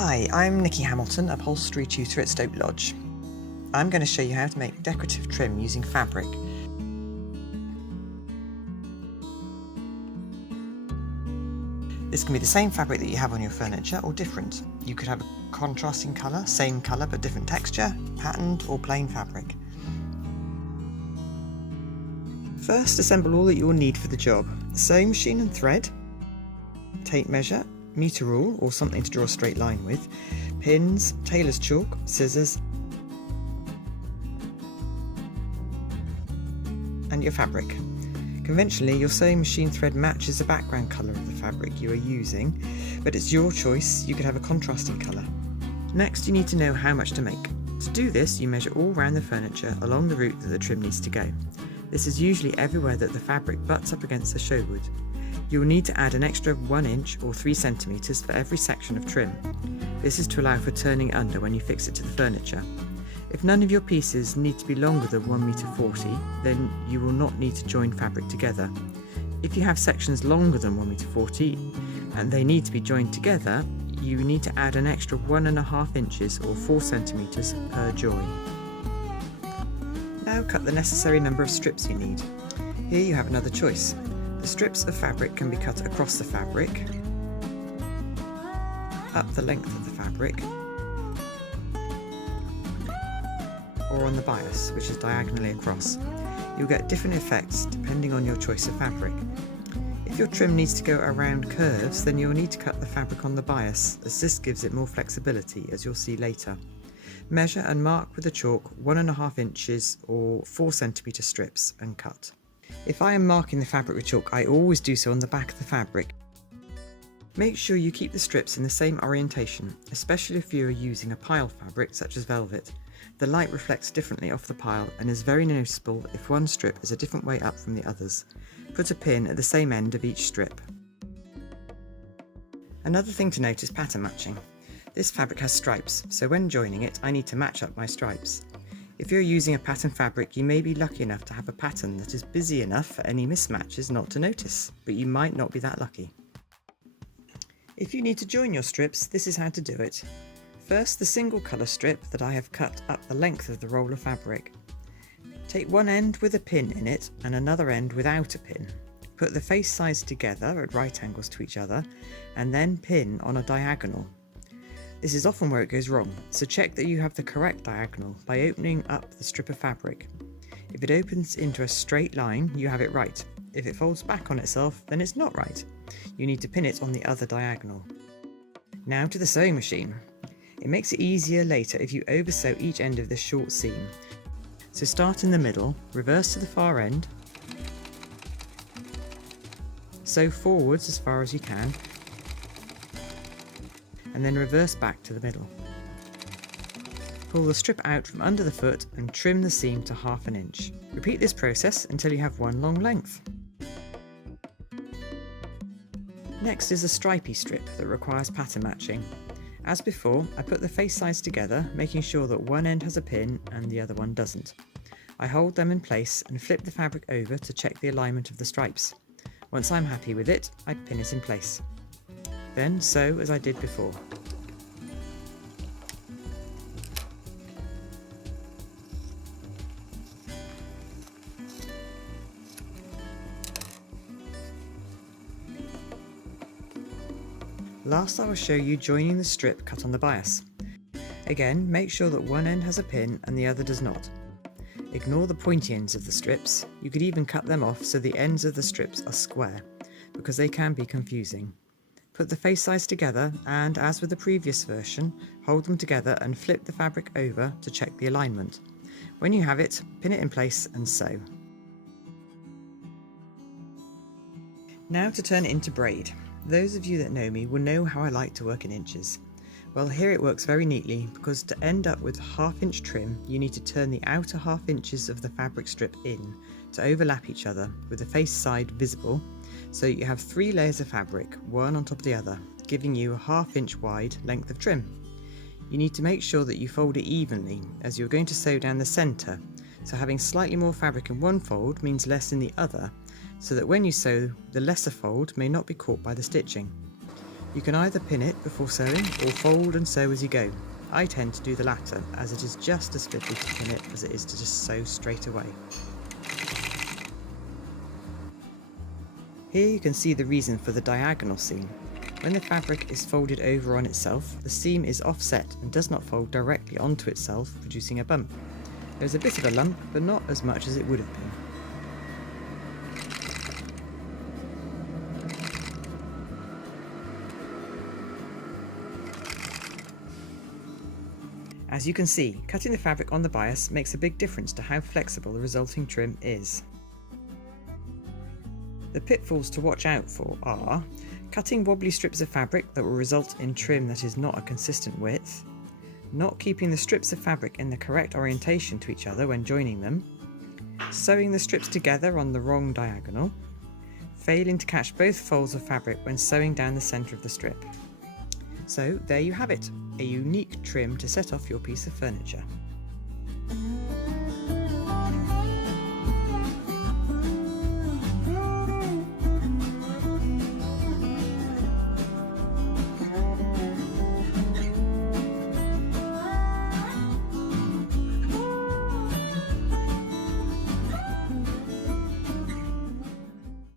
Hi, I'm Nicky Hamilton, Upholstery Tutor at Stoke Lodge. I'm going to show you how to make decorative trim using fabric. This can be the same fabric that you have on your furniture or different. You could have a contrasting colour, same colour but different texture, patterned or plain fabric. First, assemble all that you will need for the job. A sewing machine and thread, tape measure, metre rule or something to draw a straight line with, pins, tailor's chalk, scissors and your fabric. Conventionally, your sewing machine thread matches the background colour of the fabric you are using, but it's your choice. You could have a contrasting colour. Next, you need to know how much to make. To do this, you measure all round the furniture along the route that the trim needs to go. This is usually everywhere that the fabric butts up against the show wood. You will need to add an extra 1 inch or 3 centimetres for every section of trim. This is to allow for turning under when you fix it to the furniture. If none of your pieces need to be longer than 1,40 m, then you will not need to join fabric together. If you have sections longer than 1,40 m and they need to be joined together, you need to add an extra 1.5 inches or 4 centimetres per join. Now cut the necessary number of strips you need. Here you have another choice. The strips of fabric can be cut across the fabric, up the length of the fabric, or on the bias, which is diagonally across. You'll get different effects depending on your choice of fabric. If your trim needs to go around curves, then you'll need to cut the fabric on the bias, as this gives it more flexibility, as you'll see later. Measure and mark with the chalk 1.5 inches or 4 centimetre strips and cut. If I am marking the fabric with chalk, I always do so on the back of the fabric. Make sure you keep the strips in the same orientation, especially if you are using a pile fabric such as velvet. The light reflects differently off the pile and is very noticeable if one strip is a different way up from the others. Put a pin at the same end of each strip. Another thing to note is pattern matching. This fabric has stripes, so when joining it I need to match up my stripes. If you're using a pattern fabric, you may be lucky enough to have a pattern that is busy enough for any mismatches not to notice, but you might not be that lucky. If you need to join your strips, this is how to do it. First, the single colour strip that I have cut up the length of the roll of fabric. Take one end with a pin in it and another end without a pin. Put the face sides together at right angles to each other and then pin on a diagonal. This is often where it goes wrong, so check that you have the correct diagonal by opening up the strip of fabric. If it opens into a straight line, you have it right. If it folds back on itself, then it's not right. You need to pin it on the other diagonal. Now to the sewing machine. It makes it easier later if you oversew each end of this short seam. So start in the middle, reverse to the far end, sew forwards as far as you can, and then reverse back to the middle. Pull the strip out from under the foot and trim the seam to 1/2 inch. Repeat this process until you have one long length. Next is a stripy strip that requires pattern matching. As before, I put the face sides together, making sure that one end has a pin and the other one doesn't. I hold them in place and flip the fabric over to check the alignment of the stripes. Once I'm happy with it, I pin it in place. Then sew as I did before. Last, I will show you joining the strip cut on the bias. Again, make sure that one end has a pin and the other does not. Ignore the pointy ends of the strips. You could even cut them off so the ends of the strips are square, because they can be confusing. Put the face sides together and, as with the previous version, hold them together and flip the fabric over to check the alignment. When you have it, pin it in place and sew. Now to turn it into braid. Those of you that know me will know how I like to work in inches. Well, here it works very neatly, because to end up with 1/2 inch trim, you need to turn the outer 1/2 inches of the fabric strip in to overlap each other with the face side visible, so you have 3 layers of fabric, one on top of the other, giving you a 1/2 inch wide length of trim. You need to make sure that you fold it evenly, as you're going to sew down the centre, so having slightly more fabric in one fold means less in the other, so that when you sew, the lesser fold may not be caught by the stitching. You can either pin it before sewing or fold and sew as you go. I tend to do the latter, as it is just as fiddly to pin it as it is to just sew straight away. Here you can see the reason for the diagonal seam. When the fabric is folded over on itself, the seam is offset and does not fold directly onto itself, producing a bump. There's a bit of a lump, but not as much as it would have been. As you can see, cutting the fabric on the bias makes a big difference to how flexible the resulting trim is. The pitfalls to watch out for are cutting wobbly strips of fabric that will result in trim that is not a consistent width, not keeping the strips of fabric in the correct orientation to each other when joining them, sewing the strips together on the wrong diagonal, failing to catch both folds of fabric when sewing down the centre of the strip. So there you have it, a unique trim to set off your piece of furniture.